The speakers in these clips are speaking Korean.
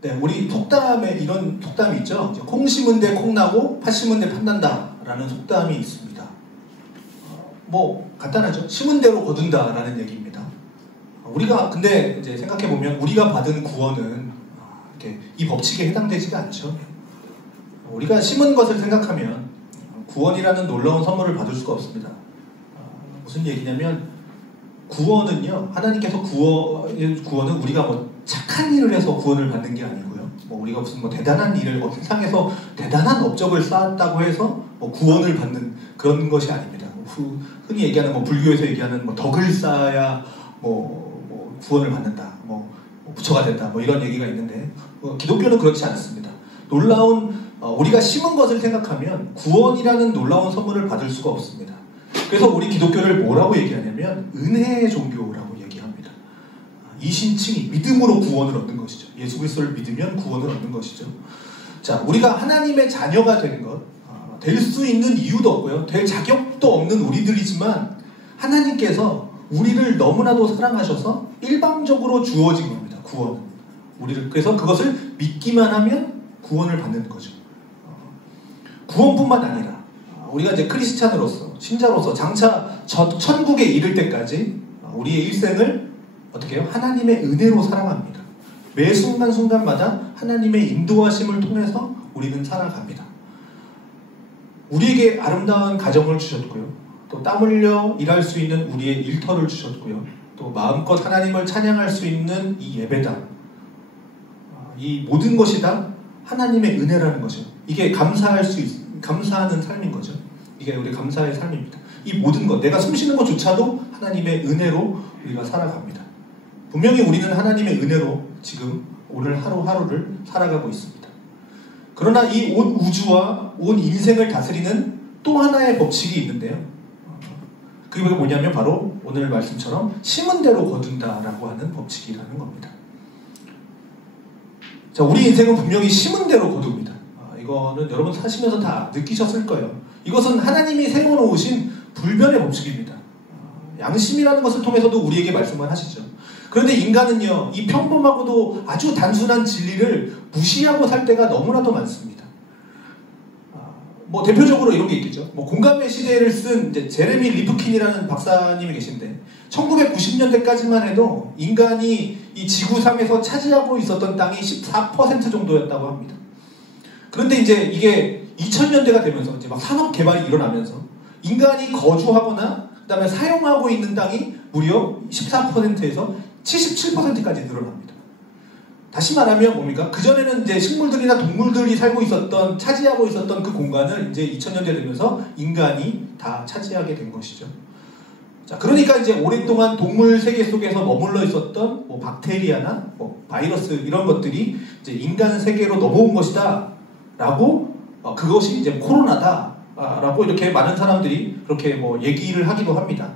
네, 우리 속담에 이런 속담이 있죠. 콩 심은 데 콩 나고 팥 심은 데 팥 난다 라는 속담이 있습니다. 뭐 간단하죠. 심은 대로 거둔다 라는 얘기입니다. 우리가 근데 이제 생각해보면 우리가 받은 구원은 이렇게 이 법칙에 해당되지가 않죠. 우리가 심은 것을 생각하면 구원이라는 놀라운 선물을 받을 수가 없습니다. 무슨 얘기냐면 구원은요, 하나님께서 구원은 우리가 뭐 착한 일을 해서 구원을 받는 게 아니고요, 뭐 우리가 무슨 뭐 대단한 일을 세상에서 대단한 업적을 쌓았다고 해서 뭐 구원을 받는 그런 것이 아닙니다. 흔히 얘기하는 뭐 불교에서 얘기하는 뭐 덕을 쌓아야 뭐 구원을 받는다, 뭐 부처가 된다, 뭐 이런 얘기가 있는데 기독교는 그렇지 않습니다. 우리가 심은 것을 생각하면 구원이라는 놀라운 선물을 받을 수가 없습니다. 그래서 우리 기독교를 뭐라고 얘기하냐면 은혜의 종교라고 얘기합니다. 이신칭의 믿음으로 구원을 얻는 것이죠. 예수 그리스도를 믿으면 구원을 얻는 것이죠. 자, 우리가 하나님의 자녀가 되는 것, 될 수 있는 이유도 없고요, 될 자격도 없는 우리들이지만 하나님께서 우리를 너무나도 사랑하셔서 일방적으로 주어진 겁니다. 구원은 그래서 그것을 믿기만 하면 구원을 받는 거죠. 구원뿐만 아니라 우리가 이제 크리스찬으로서, 신자로서 장차 천국에 이를 때까지 우리의 일생을 어떻게 해요? 하나님의 은혜로 살아갑니다. 매 순간순간마다 하나님의 인도하심을 통해서 우리는 살아갑니다. 우리에게 아름다운 가정을 주셨고요, 또 땀 흘려 일할 수 있는 우리의 일터를 주셨고요, 또 마음껏 하나님을 찬양할 수 있는 이 예배당, 이 모든 것이 다 하나님의 은혜라는 거죠. 이게 감사하는 삶인 거죠. 이게 우리 감사의 삶입니다. 이 모든 것, 내가 숨쉬는 것조차도 하나님의 은혜로 우리가 살아갑니다. 분명히 우리는 하나님의 은혜로 지금 오늘 하루하루를 살아가고 있습니다. 그러나 이 온 우주와 온 인생을 다스리는 또 하나의 법칙이 있는데요, 그게 뭐냐면 바로 오늘 말씀처럼 심은 대로 거둔다라고 하는 법칙이라는 겁니다. 자, 우리 인생은 분명히 심은 대로 거둡니다. 이거는 여러분 사시면서 다 느끼셨을 거예요. 이것은 하나님이 세워놓으신 불변의 법칙입니다. 양심이라는 것을 통해서도 우리에게 말씀을 하시죠. 그런데 인간은요, 이 평범하고도 아주 단순한 진리를 무시하고 살 때가 너무나도 많습니다. 뭐 대표적으로 이런 게 있겠죠. 뭐 공감의 시대를 쓴 이제 제레미 리프킨이라는 박사님이 계신데 1990년대까지만 해도 인간이 이 지구상에서 차지하고 있었던 땅이 14% 정도였다고 합니다. 그런데 이제 이게 2000년대가 되면서 이제 막 산업 개발이 일어나면서 인간이 거주하거나 그다음에 사용하고 있는 땅이 무려 14%에서 77%까지 늘어납니다. 다시 말하면 뭡니까? 그전에는 이제 식물들이나 동물들이 살고 있었던, 차지하고 있었던 그 공간을 이제 2000년대 되면서 인간이 다 차지하게 된 것이죠. 자, 그러니까 이제 오랫동안 동물 세계 속에서 머물러 있었던 뭐 박테리아나 뭐 바이러스 이런 것들이 이제 인간 세계로 넘어온 것이다 라고, 그것이 이제 코로나다 라고 이렇게 많은 사람들이 그렇게 뭐 얘기를 하기도 합니다.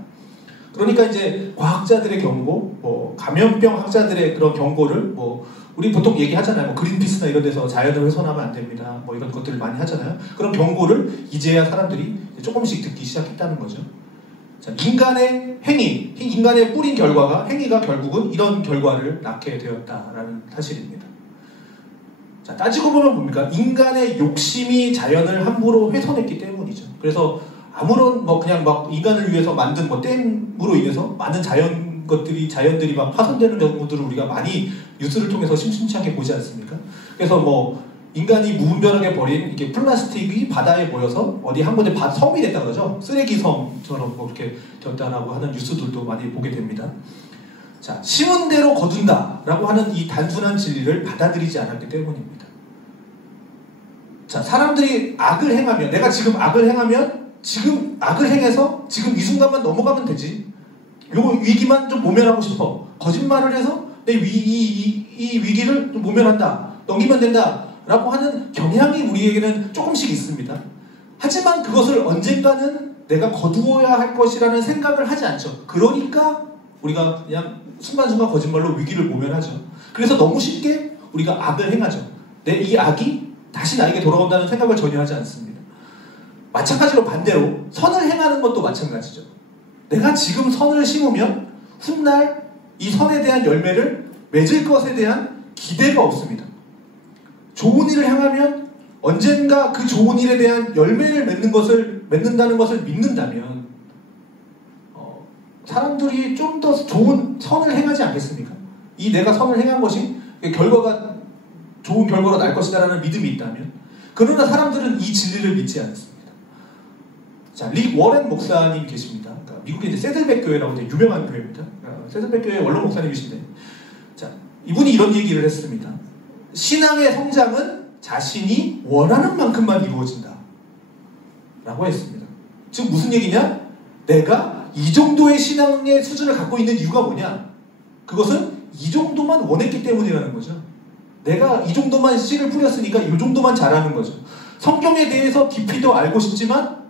그러니까 이제 과학자들의 경고, 뭐 감염병 학자들의 그런 경고를 뭐 우리 보통 얘기하잖아요. 뭐 그린피스나 이런 데서 자연을 훼손하면 안 됩니다, 뭐 이런 것들을 많이 하잖아요. 그런 경고를 이제야 사람들이 조금씩 듣기 시작했다는 거죠. 자, 인간의 행위, 인간의 뿌린 결과가, 행위가 결국은 이런 결과를 낳게 되었다라는 사실입니다. 자, 따지고 보면 뭡니까? 인간의 욕심이 자연을 함부로 훼손했기 때문이죠. 그래서 아무런 뭐 그냥 막 인간을 위해서 만든 뭐 댐으로 인해서 많은 자연들이 막 파손되는 경우들을 우리가 많이 뉴스를 통해서 심심치 않게 보지 않습니까? 그래서 뭐 인간이 무분별하게 버린 이게 플라스틱이 바다에 모여서 어디 한 곳에 섬이 됐다 그러죠. 쓰레기 섬처럼 뭐 이렇게 됐다라고 하는 뉴스들도 많이 보게 됩니다. 자, 심은 대로 거둔다라고 하는 이 단순한 진리를 받아들이지 않았기 때문입니다. 자, 사람들이 악을 행하면, 내가 지금 악을 행하면 지금 악을 행해서 지금 이 순간만 넘어가면 되지, 요 위기만 좀 모면하고 싶어, 거짓말을 해서 내 이 위기를 좀 모면한다, 넘기면 된다 라고 하는 경향이 우리에게는 조금씩 있습니다. 하지만 그것을 언젠가는 내가 거두어야 할 것이라는 생각을 하지 않죠. 그러니까 우리가 그냥 순간순간 거짓말로 위기를 모면하죠. 그래서 너무 쉽게 우리가 악을 행하죠. 이 악이 다시 나에게 돌아온다는 생각을 전혀 하지 않습니다. 마찬가지로 반대로 선을 행하는 것도 마찬가지죠. 내가 지금 선을 심으면 훗날 이 선에 대한 열매를 맺을 것에 대한 기대가 없습니다. 좋은 일을 향하면 언젠가 그 좋은 일에 대한 열매를 맺는다는 것을 믿는다면 사람들이 좀 더 좋은 선을 행하지 않겠습니까? 이 내가 선을 행한 것이 결과가 좋은 결과로 날 것이다라는 믿음이 있다면. 그러나 사람들은 이 진리를 믿지 않습니다. 자, 릭 워렌 목사님 계십니다. 그러니까 미국의 이제 세들백 교회라고 되게 유명한 교회입니다. 세들백 교회 원로 목사님이신데, 자, 이분이 이런 얘기를 했습니다. 신앙의 성장은 자신이 원하는 만큼만 이루어진다 라고 했습니다. 즉 무슨 얘기냐? 내가 이 정도의 신앙의 수준을 갖고 있는 이유가 뭐냐? 그것은 이 정도만 원했기 때문이라는 거죠. 내가 이 정도만 씨를 뿌렸으니까 이 정도만 잘하는 거죠. 성경에 대해서 깊이 더 알고 싶지만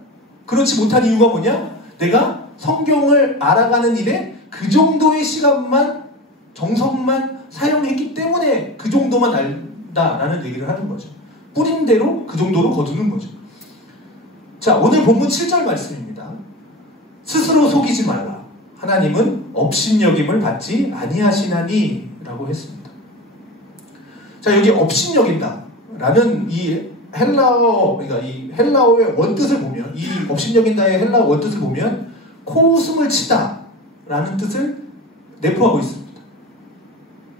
그렇지 못한 이유가 뭐냐? 내가 성경을 알아가는 일에 그 정도의 시간만, 정성만 사용했기 때문에 그 정도만 알다라는 얘기를 하는 거죠. 뿌린 대로 그 정도로 거두는 거죠. 자, 오늘 본문 7절 말씀입니다. 스스로 속이지 말라. 하나님은 업신여김을 받지 아니하시나니 라고 했습니다. 자, 여기 업신여긴다 라는 이 헬라어, 그러니까 이 헬라어의 원뜻을 보면, 이 업신여긴다의 헬라어 원뜻을 보면 코웃음을 치다 라는 뜻을 내포하고 있습니다.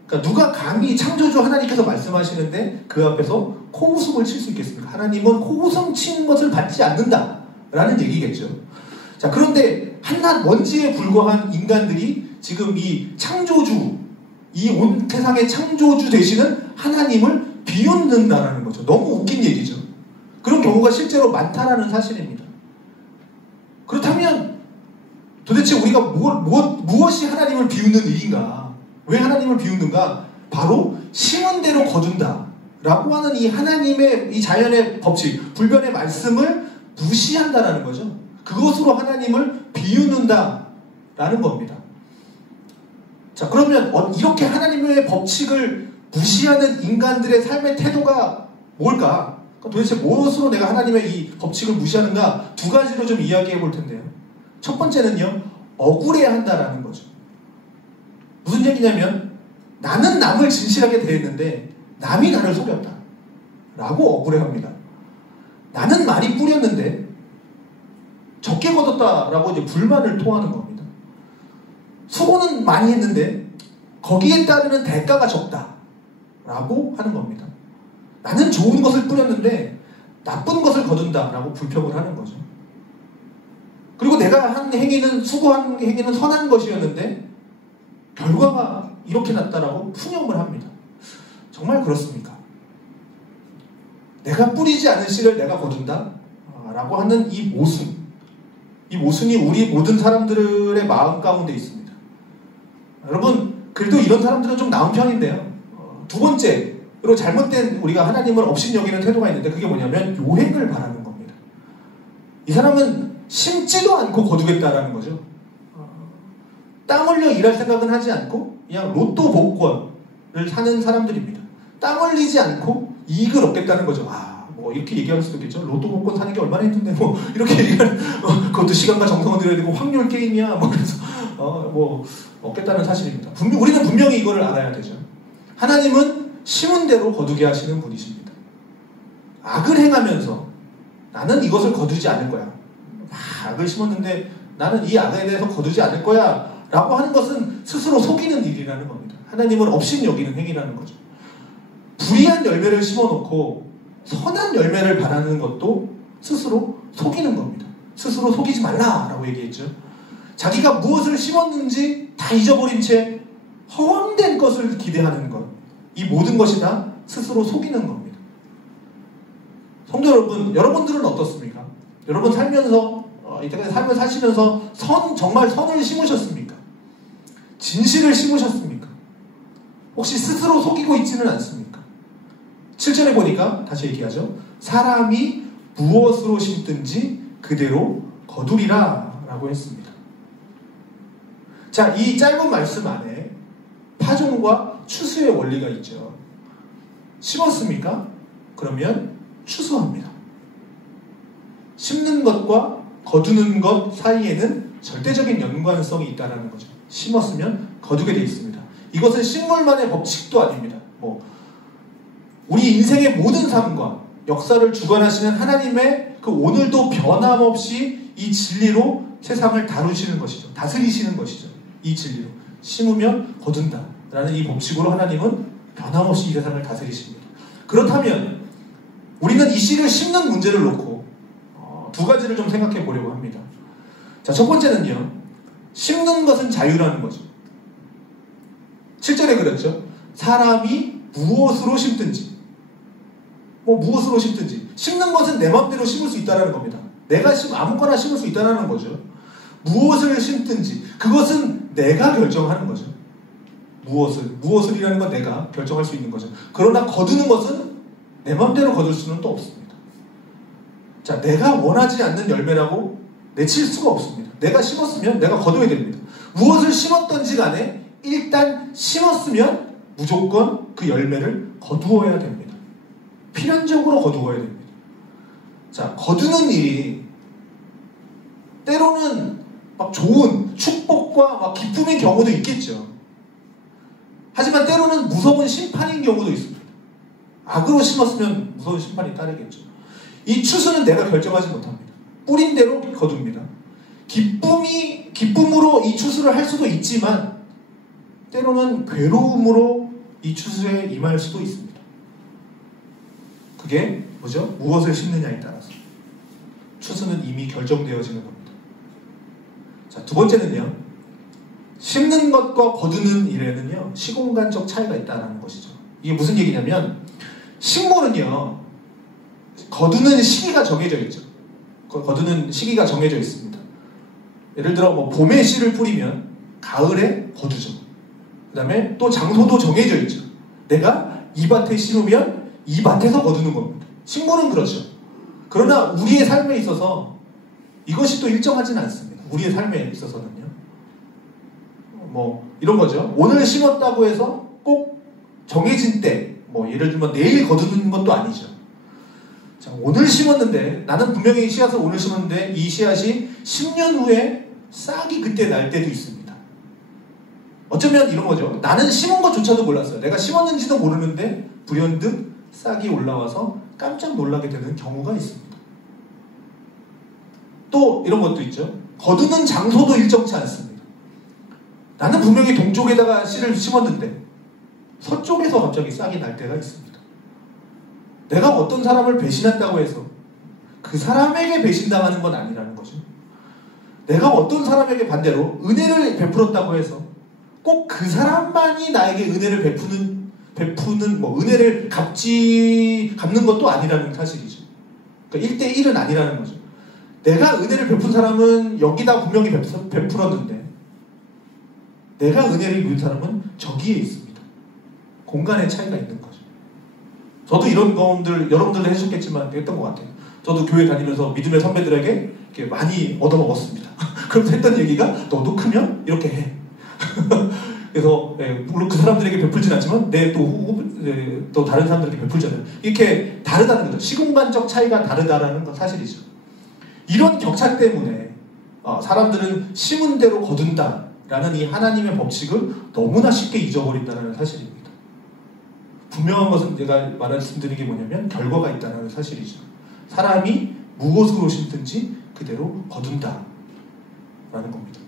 그러니까 누가 감히 창조주 하나님께서 말씀하시는데 그 앞에서 코웃음을 칠 수 있겠습니까? 하나님은 코웃음 치는 것을 받지 않는다 라는 얘기겠죠. 자, 그런데 한낱 먼지에 불과한 인간들이 지금 이 창조주, 이 온 세상의 창조주 되시는 하나님을 비웃는다라는 거죠. 너무 웃긴 얘기죠. 그런 경우가 실제로 많다라는 사실입니다. 그렇다면 도대체 우리가 무엇이 하나님을 비웃는 일인가? 왜 하나님을 비웃는가? 바로 심은 대로 거둔다 라고 하는 이 하나님의 이 자연의 법칙, 불변의 말씀을 무시한다라는 거죠. 그것으로 하나님을 비웃는다 라는 겁니다. 자, 그러면 이렇게 하나님의 법칙을 무시하는 인간들의 삶의 태도가 뭘까? 도대체 무엇으로 내가 하나님의 이 법칙을 무시하는가? 두 가지로 좀 이야기해 볼 텐데요. 첫 번째는요, 억울해야 한다라는 거죠. 무슨 얘기냐면 나는 남을 진실하게 대했는데 남이 나를 속였다 라고 억울해합니다. 나는 많이 뿌렸는데 적게 거뒀다라고 이제 불만을 토하는 겁니다. 수고는 많이 했는데 거기에 따르는 대가가 적다라고 하는 겁니다. 나는 좋은 것을 뿌렸는데 나쁜 것을 거둔다라고 불평을 하는 거죠. 그리고 내가 한 행위는, 수고한 행위는 선한 것이었는데 결과가 이렇게 났다라고 푸념을 합니다. 정말 그렇습니까? 내가 뿌리지 않은 씨를 내가 거둔다? 라고 하는 이 모순. 이 모순이 우리 모든 사람들의 마음 가운데 있습니다. 여러분, 그래도 이런 사람들은 좀 나은 편인데요. 두 번째로 잘못된 우리가 하나님을 업신여기는 태도가 있는데 그게 뭐냐면 요행을 바라는 겁니다. 이 사람은 심지도 않고 거두겠다라는 거죠. 땀 흘려 일할 생각은 하지 않고 그냥 로또 복권을 사는 사람들입니다. 땀 흘리지 않고 이익을 얻겠다는 거죠. 뭐 이렇게 얘기할 수도 있겠죠. 로또 복권 사는 게 얼마나 힘든데 뭐 이렇게 얘기하는 그것도 시간과 정성을 들여야 되고 확률 게임이야 뭐 그래서 뭐 얻겠다는 사실입니다. 우리는 분명히 이거를 알아야 되죠. 하나님은 심은 대로 거두게 하시는 분이십니다. 악을 행하면서 나는 이것을 거두지 않을 거야. 악을 심었는데 나는 이 악에 대해서 거두지 않을 거야 라고 하는 것은 스스로 속이는 일이라는 겁니다. 하나님을 업신여기는 행위라는 거죠. 불의한 열매를 심어놓고 선한 열매를 바라는 것도 스스로 속이는 겁니다. 스스로 속이지 말라라고 얘기했죠. 자기가 무엇을 심었는지 다 잊어버린 채 허황된 것을 기대하는 것, 이 모든 것이 다 스스로 속이는 겁니다. 성도 여러분, 여러분들은 어떻습니까? 여러분 살면서 이때까지 삶을 사시면서 정말 선을 심으셨습니까? 진실을 심으셨습니까? 혹시 스스로 속이고 있지는 않습니까? 7절에 보니까 다시 얘기하죠. 사람이 무엇으로 심든지 그대로 거두리라 라고 했습니다. 자, 이 짧은 말씀 안에 파종과 추수의 원리가 있죠. 심었습니까? 그러면 추수합니다. 심는 것과 거두는 것 사이에는 절대적인 연관성이 있다는 거죠. 심었으면 거두게 되어 있습니다. 이것은 식물만의 법칙도 아닙니다. 우리 인생의 모든 삶과 역사를 주관하시는 하나님의 그 오늘도 변함없이 이 진리로 세상을 다루시는 것이죠. 다스리시는 것이죠. 이 진리로. 심으면 거둔다 라는 이 법칙으로 하나님은 변함없이 이 세상을 다스리십니다. 그렇다면 우리는 이 씨를 심는 문제를 놓고 두 가지를 좀 생각해 보려고 합니다. 자, 첫 번째는요. 심는 것은 자유라는 거죠. 7절에 그랬죠. 사람이 무엇으로 심든지 무엇으로 심든지 심는 것은 내 마음대로 심을 수 있다는 겁니다. 내가 아무거나 심을 수 있다는 거죠. 무엇을 심든지 그것은 내가 결정하는 거죠. 무엇을이라는 건 내가 결정할 수 있는 거죠. 그러나 거두는 것은 내 마음대로 거둘 수는 또 없습니다. 자, 내가 원하지 않는 열매라고 내칠 수가 없습니다. 내가 심었으면 내가 거둬야 됩니다. 무엇을 심었던지 간에 일단 심었으면 무조건 그 열매를 거두어야 됩니다. 필연적으로 거두어야 됩니다. 자, 거두는 일이 때로는 막 좋은 축복과 막 기쁨의 경우도 있겠죠. 하지만 때로는 무서운 심판인 경우도 있습니다. 악으로 심었으면 무서운 심판이 따르겠죠. 이 추수는 내가 결정하지 못합니다. 뿌린 대로 거둡니다. 기쁨으로 이 추수를 할 수도 있지만 때로는 괴로움으로 이 추수에 임할 수도 있습니다. 그게 뭐죠? 무엇을 심느냐에 따라서 추수는 이미 결정되어지는 겁니다. 자, 두 번째는요. 심는 것과 거두는 일에는요. 시공간적 차이가 있다는 것이죠. 이게 무슨 얘기냐면 식물은요. 거두는 시기가 정해져 있죠. 거두는 시기가 정해져 있습니다. 예를 들어 봄에 씨를 뿌리면 가을에 거두죠. 그 다음에 또 장소도 정해져 있죠. 내가 이 밭에 심으면 이 밭에서 거두는 겁니다. 식물은 그렇죠. 그러나 우리의 삶에 있어서 이것이 또 일정하지는 않습니다. 우리의 삶에 있어서는요. 이런 거죠. 오늘 심었다고 해서 꼭 정해진 때, 예를 들면 내일 거두는 것도 아니죠. 자, 오늘 심었는데, 나는 분명히 씨앗을 오늘 심었는데, 이 씨앗이 10년 후에 싹이 그때 날 때도 있습니다. 어쩌면 이런 거죠. 나는 심은 것조차도 몰랐어요. 내가 심었는지도 모르는데, 불현듯 싹이 올라와서 깜짝 놀라게 되는 경우가 있습니다. 또 이런 것도 있죠. 거두는 장소도 일정치 않습니다. 나는 분명히 동쪽에다가 씨를 심었는데, 서쪽에서 갑자기 싹이 날 때가 있습니다. 내가 어떤 사람을 배신한다고 해서 그 사람에게 배신당하는 건 아니라는 거죠. 내가 어떤 사람에게 반대로 은혜를 베풀었다고 해서 꼭 그 사람만이 나에게 은혜를 베푸는 은혜를 갚는 것도 아니라는 사실이죠. 그러니까 1대1은 아니라는 거죠. 내가 은혜를 베푼 사람은 여기다 분명히 베풀었는데 내가 은혜를 입은 사람은 저기에 있습니다. 공간의 차이가 있는 거죠. 저도 이런 경험들 여러분들도 해주셨겠지만 했던 것 같아요. 저도 교회 다니면서 믿음의 선배들에게 이렇게 많이 얻어먹었습니다. 그래서 했던 얘기가 너도 크면 이렇게 해. 그래서 물론 그 사람들에게 베풀진 않지만 또 다른 사람들에게 베풀잖아요. 이렇게 다르다는 거죠. 시공간적 차이가 다르다라는 건 사실이죠. 이런 격차 때문에 사람들은 심은 대로 거둔다라는 이 하나님의 법칙을 너무나 쉽게 잊어버린다는 사실입니다. 분명한 것은 제가 말씀드린 게 뭐냐면 결과가 있다는 사실이죠. 사람이 무엇으로 심든지 그대로 거둔다라는 겁니다.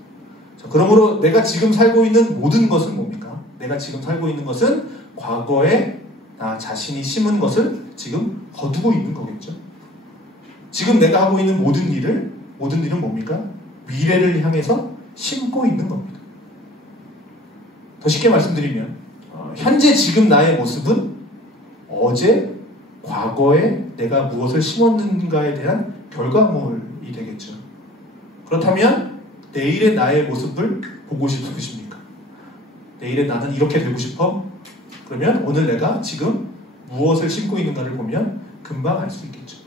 자, 그러므로 내가 지금 살고 있는 모든 것은 뭡니까? 내가 지금 살고 있는 것은 과거에 나 자신이 심은 것을 지금 거두고 있는 거겠죠. 지금 내가 하고 있는 모든 일은 뭡니까? 미래를 향해서 심고 있는 겁니다. 더 쉽게 말씀드리면 현재 지금 나의 모습은 어제 과거에 내가 무엇을 심었는가에 대한 결과물이 되겠죠. 그렇다면 내일의 나의 모습을 보고 싶으십니까? 내일의 나는 이렇게 되고 싶어? 그러면 오늘 내가 지금 무엇을 심고 있는가를 보면 금방 알 수 있겠죠.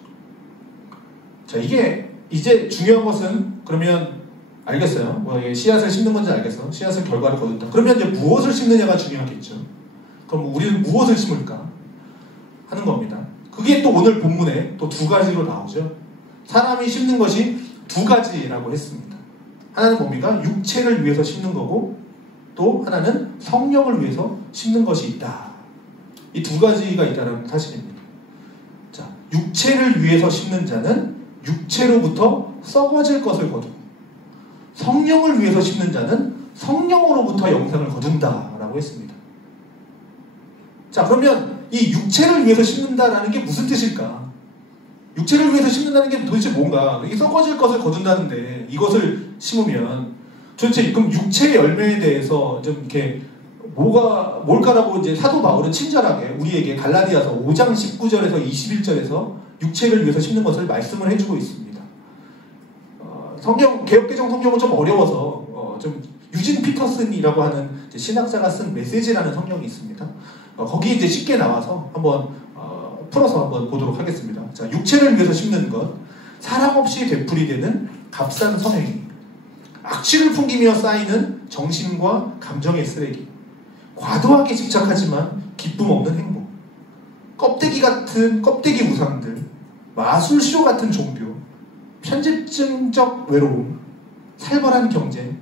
자, 이게 이제 중요한 것은 그러면 알겠어요. 씨앗을 심는 건지 알겠어. 씨앗을 결과를 거둔다. 그러면 이제 무엇을 심느냐가 중요하겠죠. 그럼 우리는 무엇을 심을까? 하는 겁니다. 그게 또 오늘 본문에 또 두 가지로 나오죠. 사람이 심는 것이 두 가지라고 했습니다. 하나는 뭡니까? 육체를 위해서 심는 거고 또 하나는 성령을 위해서 심는 것이 있다. 이 두 가지가 있다는 사실입니다. 자, 육체를 위해서 심는 자는 육체로부터 썩어질 것을 거두고 성령을 위해서 심는 자는 성령으로부터 영생을 거둔다라고 했습니다. 자, 그러면 이 육체를 위해서 심는다라는 게 무슨 뜻일까? 육체를 위해서 심는다는 게 도대체 뭔가? 이 썩어질 것을 거둔다는데 이것을 심으면 도대체 그럼 육체의 열매에 대해서 좀 이렇게 뭘까라고 이제 사도 바울은 친절하게 우리에게 갈라디아서 5장 19절에서 21절에서 육체를 위해서 심는 것을 말씀을 해주고 있습니다. 성경 개역개정 성경은 좀 어려워서 좀 유진 피터슨이라고 하는 신학자가 쓴 메시지라는 성경이 있습니다. 거기 이제 쉽게 나와서 한번 풀어서 한번 보도록 하겠습니다. 자, 육체를 위해서 심는 것, 사랑 없이 되풀이되는 값싼 성행위, 악취를 풍기며 쌓이는 정신과 감정의 쓰레기, 과도하게 집착하지만 기쁨 없는 행복, 껍데기 우상들, 마술쇼 같은 종교, 편집증적 외로움, 살벌한 경쟁,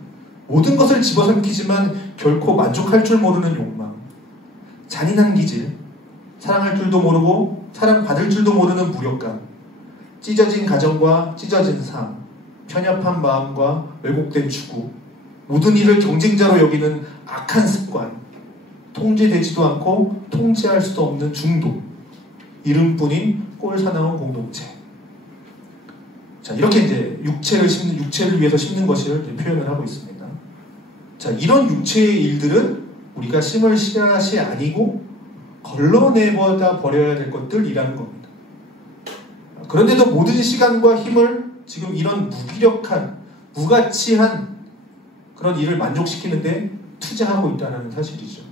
모든 것을 집어삼키지만 결코 만족할 줄 모르는 욕망, 잔인한 기질, 사랑할 줄도 모르고 사랑받을 줄도 모르는 무력감, 찢어진 가정과 찢어진 삶, 편협한 마음과 왜곡된 추구, 모든 일을 경쟁자로 여기는 악한 습관, 통제되지도 않고 통제할 수도 없는 중독, 이름뿐인 꼴사나운 공동체. 자, 이렇게 이제 육체를 위해서 심는 것을 표현을 하고 있습니다. 자, 이런 육체의 일들은 우리가 심을 씨앗이 아니고 걸러내버려 버려야 될 것들이라는 겁니다. 그런데도 모든 시간과 힘을 지금 이런 무기력한, 무가치한 그런 일을 만족시키는데 투자하고 있다는 사실이죠.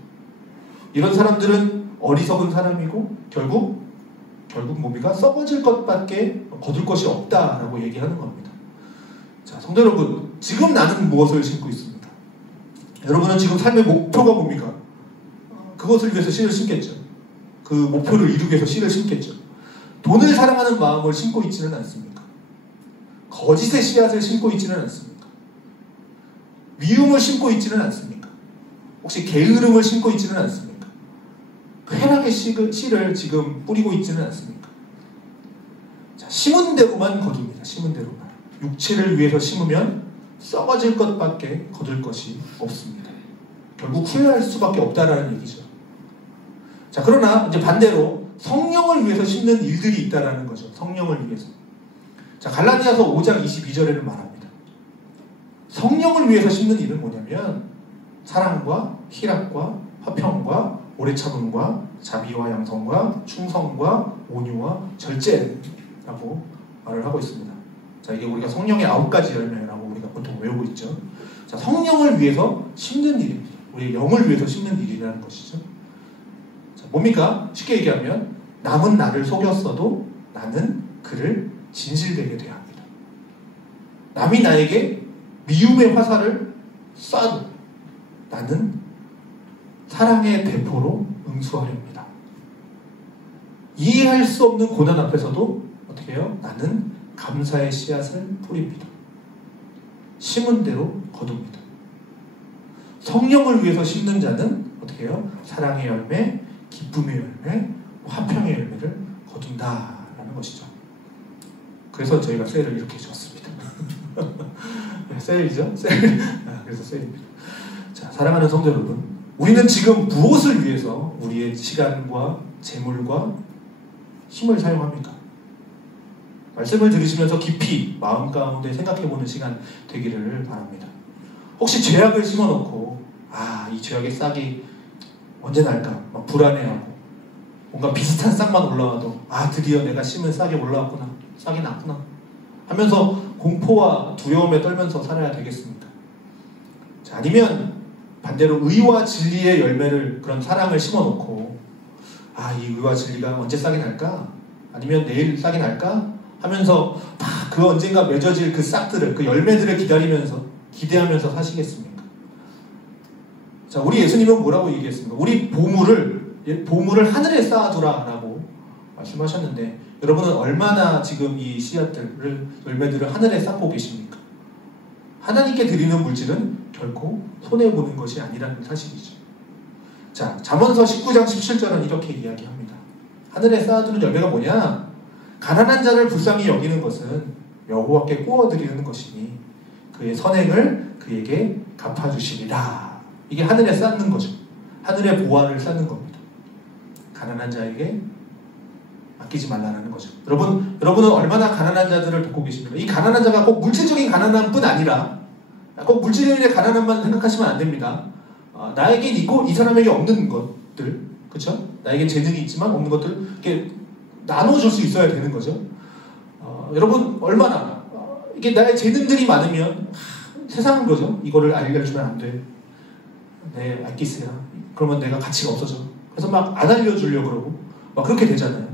이런 사람들은 어리석은 사람이고 결국 뭡니까? 썩어질 것밖에 거둘 것이 없다라고 얘기하는 겁니다. 자, 성도 여러분, 지금 나는 무엇을 심고 있습니다. 여러분은 지금 삶의 목표가 뭡니까? 그것을 위해서 씨를 심겠죠. 그 목표를 이루기 위해서 씨를 심겠죠. 돈을 사랑하는 마음을 심고 있지는 않습니까? 거짓의 씨앗을 심고 있지는 않습니까? 미움을 심고 있지는 않습니까? 혹시 게으름을 심고 있지는 않습니까? 쾌락의 씨를 지금 뿌리고 있지는 않습니까? 자, 심은 대로만 거둡니다. 심은 대로만. 육체를 위해서 심으면 썩어질 것밖에 거둘 것이 없습니다. 결국 후회할 수밖에 없다라는 얘기죠. 자, 그러나 이제 반대로 성령을 위해서 심는 일들이 있다라는 거죠. 성령을 위해서. 자, 갈라디아서 5장 22절에는 말합니다. 성령을 위해서 심는 일은 뭐냐면 사랑과 희락과 화평과 오래 참음과 자비와 양성과 충성과 온유와 절제라고 말을 하고 있습니다. 자, 이게 우리가 성령의 9가지 열매라고 우리가 보통 외우고 있죠. 자, 성령을 위해서 심는 일입니다. 우리의 영을 위해서 심는 일이라는 것이죠. 자, 뭡니까? 쉽게 얘기하면 남은 나를 속였어도 나는 그를 진실되게 돼야 합니다. 남이 나에게 미움의 화살을 쏴도 나는 사랑의 대포로 응수하려 합니다. 이해할 수 없는 고난 앞에서도 어떻게 해요? 나는 감사의 씨앗을 뿌립니다. 심은 대로 거둡니다. 성령을 위해서 심는 자는 어떻게 해요? 사랑의 열매, 기쁨의 열매, 화평의 열매를 거둔다라는 것이죠. 그래서 저희가 셀을 이렇게 줬습니다. 셀이죠? 셀. 그래서 셀입니다. 자, 사랑하는 성도 여러분, 우리는 지금 무엇을 위해서 우리의 시간과 재물과 힘을 사용합니까? 말씀을 들으시면서 깊이 마음 가운데 생각해보는 시간 되기를 바랍니다. 혹시 죄악을 심어놓고 이 죄악의 싹이 언제 날까? 막 불안해하고 뭔가 비슷한 싹만 올라와도 드디어 내가 심은 싹이 올라왔구나, 싹이 났구나 하면서 공포와 두려움에 떨면서 살아야 되겠습니까? 자, 아니면 반대로 의와 진리의 열매를, 그런 사랑을 심어놓고 이 의와 진리가 언제 싹이 날까? 아니면 내일 싹이 날까? 하면서 그 언젠가 맺어질 그 싹들을, 그 열매들을 기대하면서 사시겠습니까? 자, 우리 예수님은 뭐라고 얘기했습니까? 우리 보물을 하늘에 쌓아두라라고 말씀하셨는데, 여러분은 얼마나 지금 이 씨앗들을, 열매들을 하늘에 쌓고 계십니까? 하나님께 드리는 물질은 결코 손해보는 것이 아니라는 사실이죠. 자, 잠언서 19장 17절은 이렇게 이야기합니다. 하늘에 쌓아두는 열매가 뭐냐? 가난한 자를 불쌍히 여기는 것은 여호와께 구워드리는 것이니 그의 선행을 그에게 갚아주시리라. 이게 하늘에 쌓는 거죠. 하늘의 보화를 쌓는 겁니다. 가난한 자에게 아끼지 말라는 거죠. 여러분은 얼마나 가난한 자들을 돕고 계십니까? 이 가난한 자가 꼭 물질적인 가난함뿐 아니라 꼭 물질적인 가난함만 생각하시면 안 됩니다. 나에게 있고 이 사람에게 없는 것들, 그렇죠? 나에게 재능이 있지만 없는 것들 이렇게 나눠줄 수 있어야 되는 거죠. 여러분 얼마나 이게 나의 재능들이 많으면 세상은 그러죠. 이거를 알려주면 안 돼. 내 알기스야. 그러면 내가 가치가 없어져. 그래서 막 안 알려주려고 그러고 막 그렇게 되잖아요.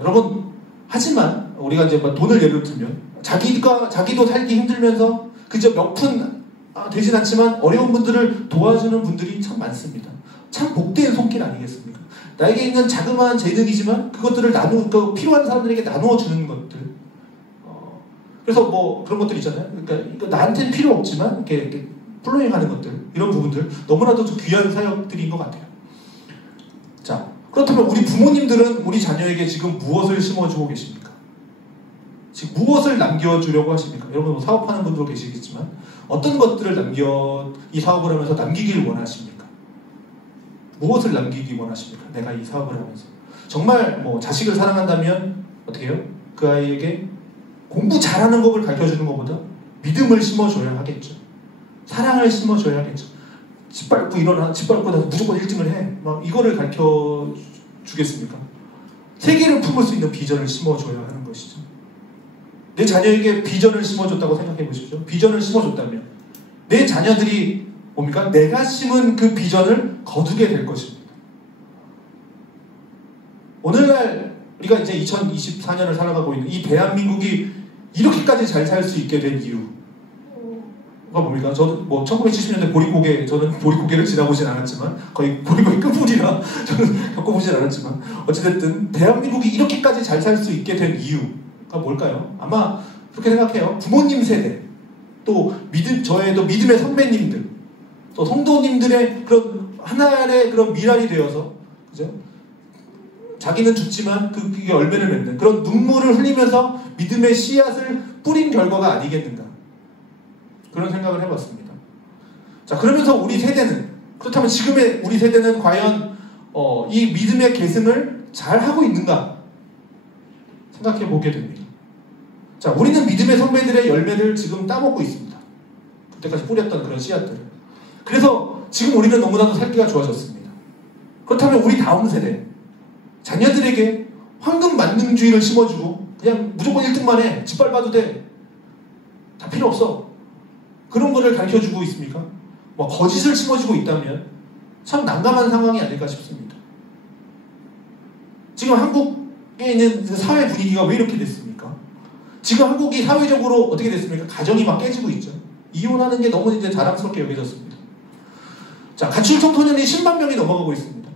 여러분 하지만 우리가 이제 돈을 예를 들면 자기도 살기 힘들면서 그저 몇 푼 되진 않지만 어려운 분들을 도와주는 분들이 참 많습니다. 참 복된 손길 아니겠습니까? 나에게 있는 자그마한 재능이지만 그것들을 필요한 사람들에게 나누어 주는 것들. 그래서 뭐 그런 것들 있잖아요. 그러니까 나한테는 필요 없지만 이렇게 플로잉하는 것들, 이런 부분들 너무나도 귀한 사역들인 것 같아요. 자, 그렇다면 우리 부모님들은 우리 자녀에게 지금 무엇을 심어주고 계십니까? 지금 무엇을 남겨주려고 하십니까? 여러분 사업하는 분도 계시겠지만 어떤 것들을 이 사업을 하면서 남기길 원하십니까? 무엇을 남기기 원하십니까? 내가 이 사업을 하면서 정말 뭐 자식을 사랑한다면 어떻게 해요? 그 아이에게 공부 잘하는 법을 가르쳐주는 것보다 믿음을 심어줘야 하겠죠. 사랑을 심어줘야 하겠죠. 집 밟고 나서 무조건 1등을 해. 막 이거를 가르쳐 주겠습니까? 세계를 품을 수 있는 비전을 심어줘야 하는 것이죠. 내 자녀에게 비전을 심어줬다고 생각해 보십시오. 비전을 심어줬다면 내 자녀들이 뭡니까? 내가 심은 그 비전을 거두게 될 것입니다. 오늘날 우리가 이제 2024년을 살아가고 있는 이 대한민국이 이렇게까지 잘 살 수 있게 된 이유가 뭡니까? 저는 뭐 1970년대 저는 보릿고개를 지나보진 않았지만 거의 보릿고개 끝물이라 저는 겪어보진 않았지만 어찌됐든 대한민국이 이렇게까지 잘 살 수 있게 된 이유가 뭘까요? 아마 그렇게 생각해요. 부모님 세대, 또 저의 또 믿음의 선배님들, 또 성도님들의 그런 하나의 그런 미랄이 되어서, 그죠? 자기는 죽지만 그게 열매를 맺는 그런 눈물을 흘리면서 믿음의 씨앗을 뿌린 결과가 아니겠는가, 그런 생각을 해봤습니다. 자, 그러면서 우리 세대는, 그렇다면 지금의 우리 세대는 과연 이 믿음의 계승을 잘 하고 있는가 생각해 보게 됩니다. 자, 우리는 믿음의 선배들의 열매를 지금 따먹고 있습니다. 그때까지 뿌렸던 그런 씨앗들을. 그래서 지금 우리는 너무나도 살기가 좋아졌습니다. 그렇다면 우리 다음 세대 자녀들에게 황금 만능주의를 심어주고 그냥 무조건 1등만 해, 짓밟아도 돼, 다 필요 없어, 그런 거를 가르쳐주고 있습니까? 뭐 거짓을 심어주고 있다면 참 난감한 상황이 아닐까 싶습니다. 지금 한국에 있는 사회 분위기가 왜 이렇게 됐습니까? 지금 한국이 사회적으로 어떻게 됐습니까? 가정이 막 깨지고 있죠. 이혼하는 게 너무 이제 자랑스럽게 여겨졌습니다. 자, 가출 청소년이 10만 명이 넘어가고 있습니다.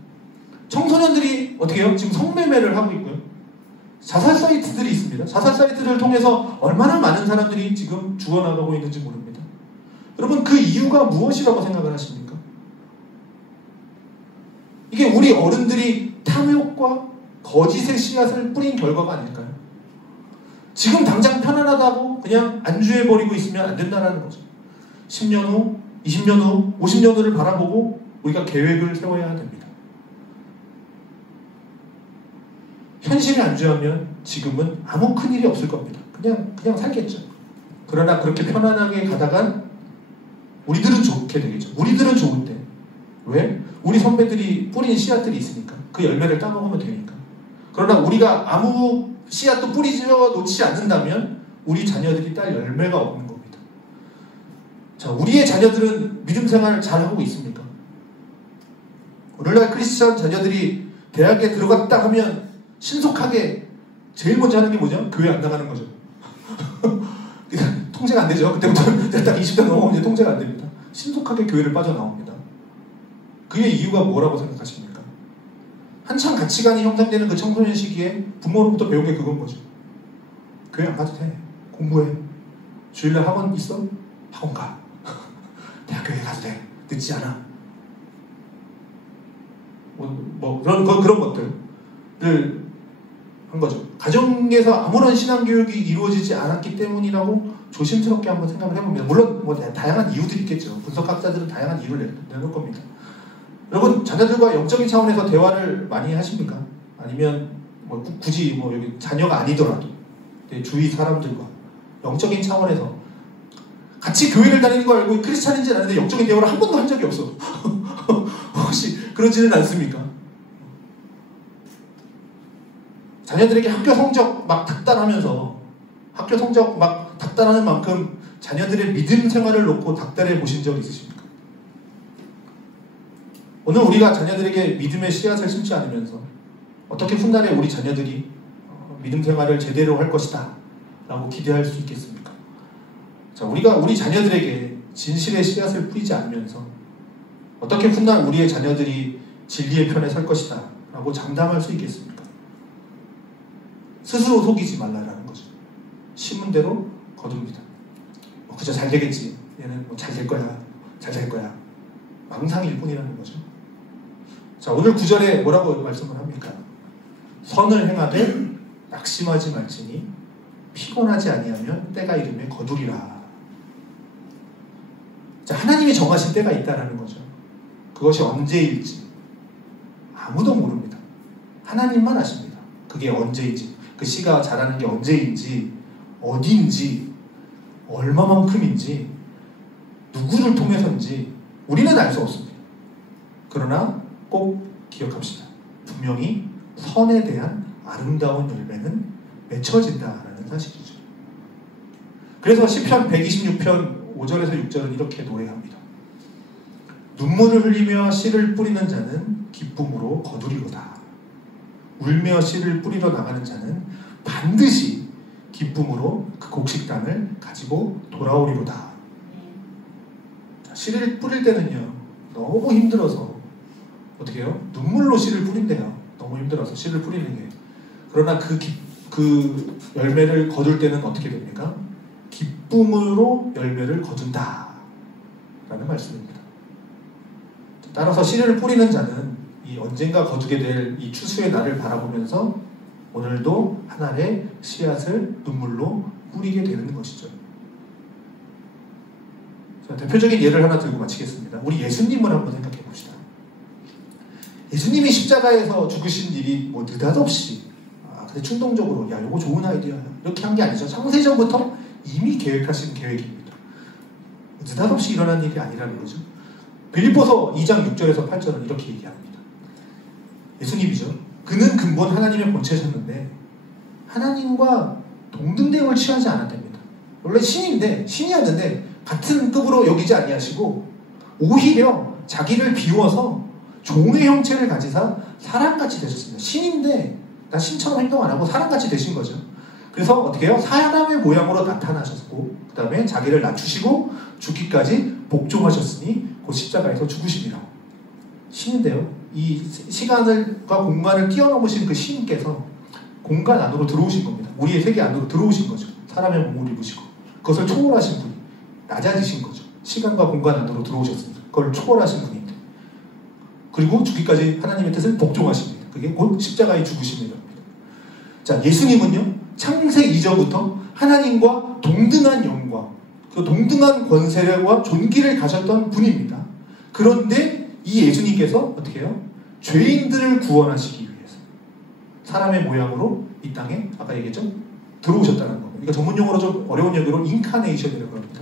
청소년들이 어떻게 해요? 지금 성매매를 하고 있고요. 자살 사이트들이 있습니다. 자살 사이트를 통해서 얼마나 많은 사람들이 지금 죽어나가고 있는지 모릅니다. 여러분, 그 이유가 무엇이라고 생각을 하십니까? 이게 우리 어른들이 탐욕과 거짓의 씨앗을 뿌린 결과가 아닐까요? 지금 당장 편안하다고 그냥 안주해버리고 있으면 안 된다는 거죠. 10년 후, 20년 후, 50년 후를 바라보고 우리가 계획을 세워야 됩니다. 현실에 안주하면 지금은 아무 큰일이 없을 겁니다. 그냥 살겠죠. 그러나 그렇게 편안하게 가다간 우리들은 좋게 되겠죠. 우리들은 좋은데 왜? 우리 선배들이 뿌린 씨앗들이 있으니까, 그 열매를 따먹으면 되니까. 그러나 우리가 아무 씨앗도 뿌리지 놓지 않는다면 우리 자녀들이 딸 열매가 없는 겁니다. 자, 우리의 자녀들은 믿음 생활을 잘하고 있습니까? 오늘날 크리스찬 자녀들이 대학에 들어갔다 하면 신속하게 제일 먼저 하는 게 뭐죠? 교회 안 나가는 거죠. 통제가 안 되죠. 그때부터 딱 20대 넘어오면 이제 통제가 안 됩니다. 신속하게 교회를 빠져나옵니다. 그의 이유가 뭐라고 생각하십니까? 한참 가치관이 형성되는 그 청소년 시기에 부모로부터 배운 게 그건 거죠. 교회 안 가도 돼. 공부해. 주일날 학원 있어? 학원 가. 대학교에 가도 돼. 늦지 않아. 그런 것들을 한 거죠. 가정에서 아무런 신앙교육이 이루어지지 않았기 때문이라고 조심스럽게 한번 생각을 해봅니다. 물론 다양한 이유들이 있겠죠. 분석학자들은 다양한 이유를 내놓을 겁니다. 여러분, 자녀들과 영적인 차원에서 대화를 많이 하십니까? 아니면 굳이 여기 자녀가 아니더라도 주위 사람들과 영적인 차원에서 같이 교회를 다니는 거 알고 크리스찬인지 아는데 영적인 대화를 한 번도 한 적이 없어. 혹시 그러지는 않습니까? 자녀들에게 학교 성적 막 닥달하면서 학교 성적 막 닥달하는 만큼 자녀들의 믿음 생활을 놓고 닥달해 보신 적 있으십니까? 오늘 우리가 자녀들에게 믿음의 씨앗을 심지 않으면서 어떻게 훗날에 우리 자녀들이 믿음 생활을 제대로 할 것이다 라고 기대할 수 있겠습니까? 자, 우리가 우리 자녀들에게 진실의 씨앗을 뿌리지 않으면서 어떻게 훗날 우리의 자녀들이 진리의 편에 설 것이다 라고 장담할 수 있겠습니까? 스스로 속이지 말라라는 거죠. 심은 대로 거둡니다. 그저 잘 되겠지. 얘는 잘 될 거야. 잘 될 거야. 망상일 뿐이라는 거죠. 자, 오늘 9절에 뭐라고 말씀을 합니까? 선을 행하되 낙심하지 말지니 피곤하지 아니하면 때가 이르면 거두리라. 자, 하나님이 정하신 때가 있다라는 거죠. 그것이 언제일지 아무도 모릅니다. 하나님만 아십니다. 그게 언제인지, 그 씨가 자라는 게 언제인지, 어디인지, 얼마만큼인지, 누구를 통해서인지 우리는 알 수 없습니다. 그러나 꼭 기억합시다. 분명히 선에 대한 아름다운 열매는 맺혀진다라는 사실이죠. 그래서 시편 126편 5절에서 6절은 이렇게 노래합니다. 눈물을 흘리며 씨를 뿌리는 자는 기쁨으로 거두리로다. 울며 씨를 뿌리러 나가는 자는 반드시 기쁨으로 그 곡식 땅을 가지고 돌아오리로다. 씨를 뿌릴 때는요, 너무 힘들어서 어떻게 해요? 눈물로 씨를 뿌린대요. 너무 힘들어서 씨를 뿌리는 게. 그러나 그 열매를 거둘 때는 어떻게 됩니까? 기쁨으로 열매를 거둔다 라는 말씀입니다. 따라서 씨를 뿌리는 자는 이 언젠가 거두게 될 이 추수의 날을 바라보면서 오늘도 한 알의 씨앗을 눈물로 뿌리게 되는 것이죠. 자, 대표적인 예를 하나 들고 마치겠습니다. 우리 예수님을 한번 생각해 봅시다. 예수님이 십자가에서 죽으신 일이 느닷없이 근데 충동적으로 야 이거 좋은 아이디어야 이렇게 한 게 아니죠. 창세전부터 이미 계획하신 계획입니다. 느닷없이 일어난 일이 아니라는 거죠. 빌립보서 2장 6절에서 8절은 이렇게 얘기합니다. 예수님이죠. 그는 근본 하나님의 본체셨는데 하나님과 동등됨을 취하지 않았답니다. 원래 신이었는데 같은 급으로 여기지 아니하시고 오히려 자기를 비워서 종의 형체를 가지사 사람같이 되셨습니다. 신인데 나 신처럼 행동 안 하고 사람같이 되신 거죠. 그래서 어떻게 해요? 사람의 모양으로 나타나셨고 그 다음에 자기를 낮추시고 죽기까지 복종하셨으니 곧 십자가에서 죽으십니다. 신인데요. 이 시간과 공간을 뛰어넘으신 그 신께서 공간 안으로 들어오신 겁니다. 우리의 세계 안으로 들어오신 거죠. 사람의 몸을 입으시고 그것을 초월하신 분이 낮아지신 거죠. 시간과 공간 안으로 들어오셨습니다. 그걸 초월하신 분인데 그리고 죽기까지 하나님의 뜻을 복종하십니다. 그게 곧 십자가의 죽으심입니다. 자, 예수님은요 창세 이전부터 하나님과 동등한 영광, 그 동등한 권세와 존귀를 가졌던 분입니다. 그런데 이 예수님께서 어떻게 해요? 죄인들을 구원하시기 위해서 사람의 모양으로 이 땅에 아까 얘기했죠? 들어오셨다는 겁니다. 그러니까 전문용어로 좀 어려운 얘기로 인카네이션이라고 합니다.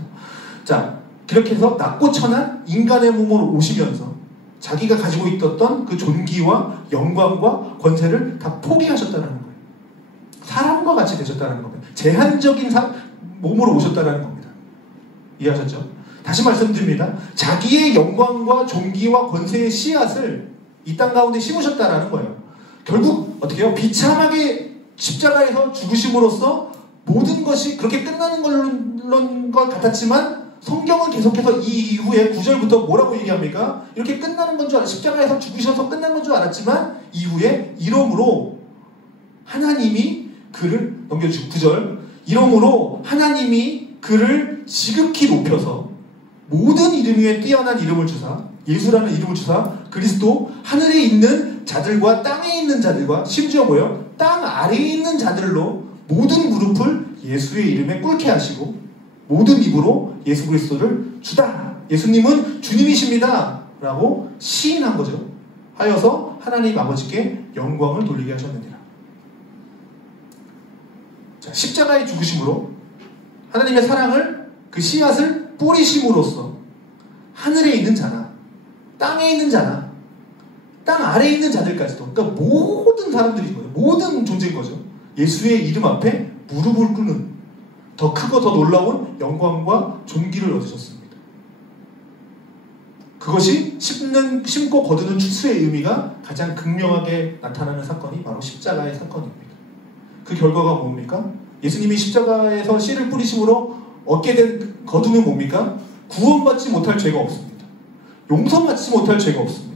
자, 그렇게 해서 낮고 천한 인간의 몸으로 오시면서 자기가 가지고 있었던 그 존귀와 영광과 권세를 다 포기하셨다는 거예요. 사람과 같이 되셨다는 겁니다. 제한적인 몸으로 오셨다는 겁니다. 이해하셨죠? 다시 말씀드립니다. 자기의 영광과 존귀와 권세의 씨앗을 이 땅 가운데 심으셨다라는 거예요. 결국 어떻게 해요? 비참하게 십자가에서 죽으심으로써 모든 것이 그렇게 끝나는 것 같았지만 성경은 계속해서 이 이후에 9절부터 뭐라고 얘기합니까? 이렇게 끝나는 건 줄 알았, 십자가에서 죽으셔서 끝난 건 줄 알았지만 이후에 이러므로 하나님이 그를 넘겨주시고 9절 이러므로 하나님이 그를 지극히 높여서 모든 이름 위에 뛰어난 이름을 주사 예수라는 이름을 주사 그리스도 하늘에 있는 자들과 땅에 있는 자들과 심지어 뭐예요? 땅 아래에 있는 자들로 모든 무릎을 예수의 이름에 꿇게 하시고 모든 입으로 예수 그리스도를 주다. 예수님은 주님이십니다. 라고 시인한 거죠. 하여서 하나님 아버지께 영광을 돌리게 하셨느니라. 자, 십자가의 죽으심으로 하나님의 사랑을 그 씨앗을 뿌리심으로써 하늘에 있는 자나 땅에 있는 자나 땅 아래에 있는 자들까지도 그러니까 모든 사람들인 거예요. 모든 존재인 거죠. 예수의 이름 앞에 무릎을 꿇는 더 크고 더 놀라운 영광과 존귀를 얻으셨습니다. 그것이 심고 거두는 추수의 의미가 가장 극명하게 나타나는 사건이 바로 십자가의 사건입니다. 그 결과가 뭡니까? 예수님이 십자가에서 씨를 뿌리심으로 얻게 된 거두는 뭡니까? 구원받지 못할 죄가 없습니다. 용서받지 못할 죄가 없습니다.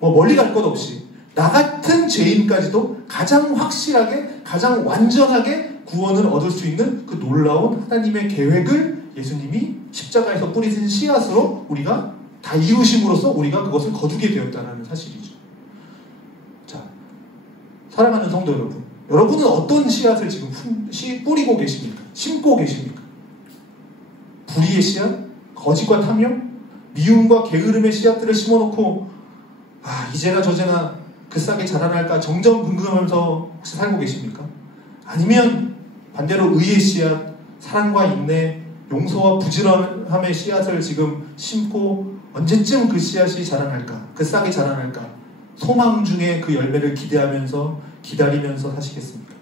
멀리 갈 것 없이 나 같은 죄인까지도 가장 확실하게 가장 완전하게 구원을 얻을 수 있는 그 놀라운 하나님의 계획을 예수님이 십자가에서 뿌리신 씨앗으로 우리가 다 이루심으로써 우리가 그것을 거두게 되었다는 사실이죠. 자, 사랑하는 성도 여러분, 여러분은 어떤 씨앗을 지금 뿌리고 계십니까? 심고 계십니까? 불의의 씨앗? 거짓과 탐욕? 미움과 게으름의 씨앗들을 심어놓고 이제나 저제나 그 싹이 자라날까 정정긍긍하면서 혹시 살고 계십니까? 아니면 반대로 의의 씨앗, 사랑과 인내, 용서와 부지런함의 씨앗을 지금 심고 언제쯤 그 씨앗이 자라날까? 그 싹이 자라날까? 소망 중에 그 열매를 기다리면서 사시겠습니까?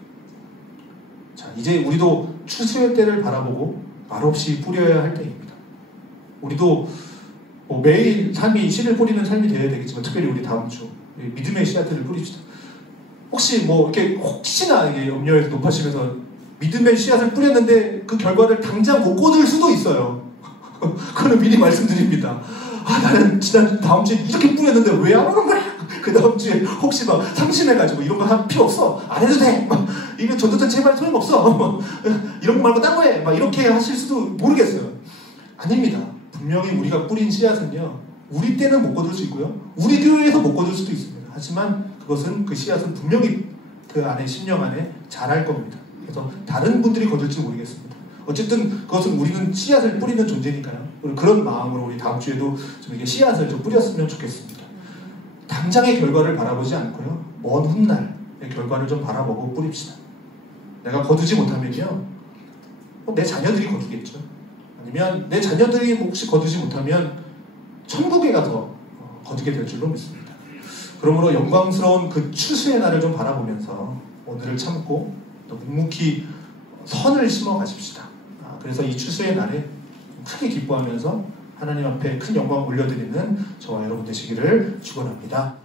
자, 이제 우리도 추수의 때를 바라보고 말없이 뿌려야 할 때입니다. 우리도 매일 삶이 씨를 뿌리는 삶이 되어야 되겠지만 특별히 우리 다음 주 믿음의 씨앗들을 뿌립시다. 혹시나 이게 염려에서 높아지면서 믿음의 씨앗을 뿌렸는데 그 결과를 당장 못 거둘 수도 있어요. 그거는 미리 말씀드립니다. 나는 다음 주에 이렇게 뿌렸는데 왜 안 오는 거야? 그 다음 주에 혹시 상심해가지고 이런 거 할 필요 없어. 안 해도 돼. 이거 전도전 제발 소용없어. 이런 거 말고 딴 거 해. 이렇게 하실 수도 모르겠어요. 아닙니다. 분명히 우리가 뿌린 씨앗은요, 우리 때는 못 거둘 수 있고요, 우리 교회에서 못 거둘 수도 있습니다. 하지만 그 씨앗은 분명히 그 안에 심령 안에 자랄 겁니다. 그래서 다른 분들이 거둘지 모르겠습니다. 어쨌든 그것은 우리는 씨앗을 뿌리는 존재니까요. 그런 마음으로 우리 다음 주에도 좀 이게 씨앗을 좀 뿌렸으면 좋겠습니다. 당장의 결과를 바라보지 않고요, 먼 훗날의 결과를 좀 바라보고 뿌립시다. 내가 거두지 못하면요, 내 자녀들이 거두겠죠. 아니면 내 자녀들이 혹시 거두지 못하면 천국에 가서 거두게 될 줄로 믿습니다. 그러므로 영광스러운 그 추수의 날을 좀 바라보면서 오늘을 참고 또 묵묵히 선을 심어 가십시다. 그래서 이 추수의 날에 크게 기뻐하면서 하나님 앞에 큰 영광 올려드리는 저와 여러분 되시기를 축원합니다.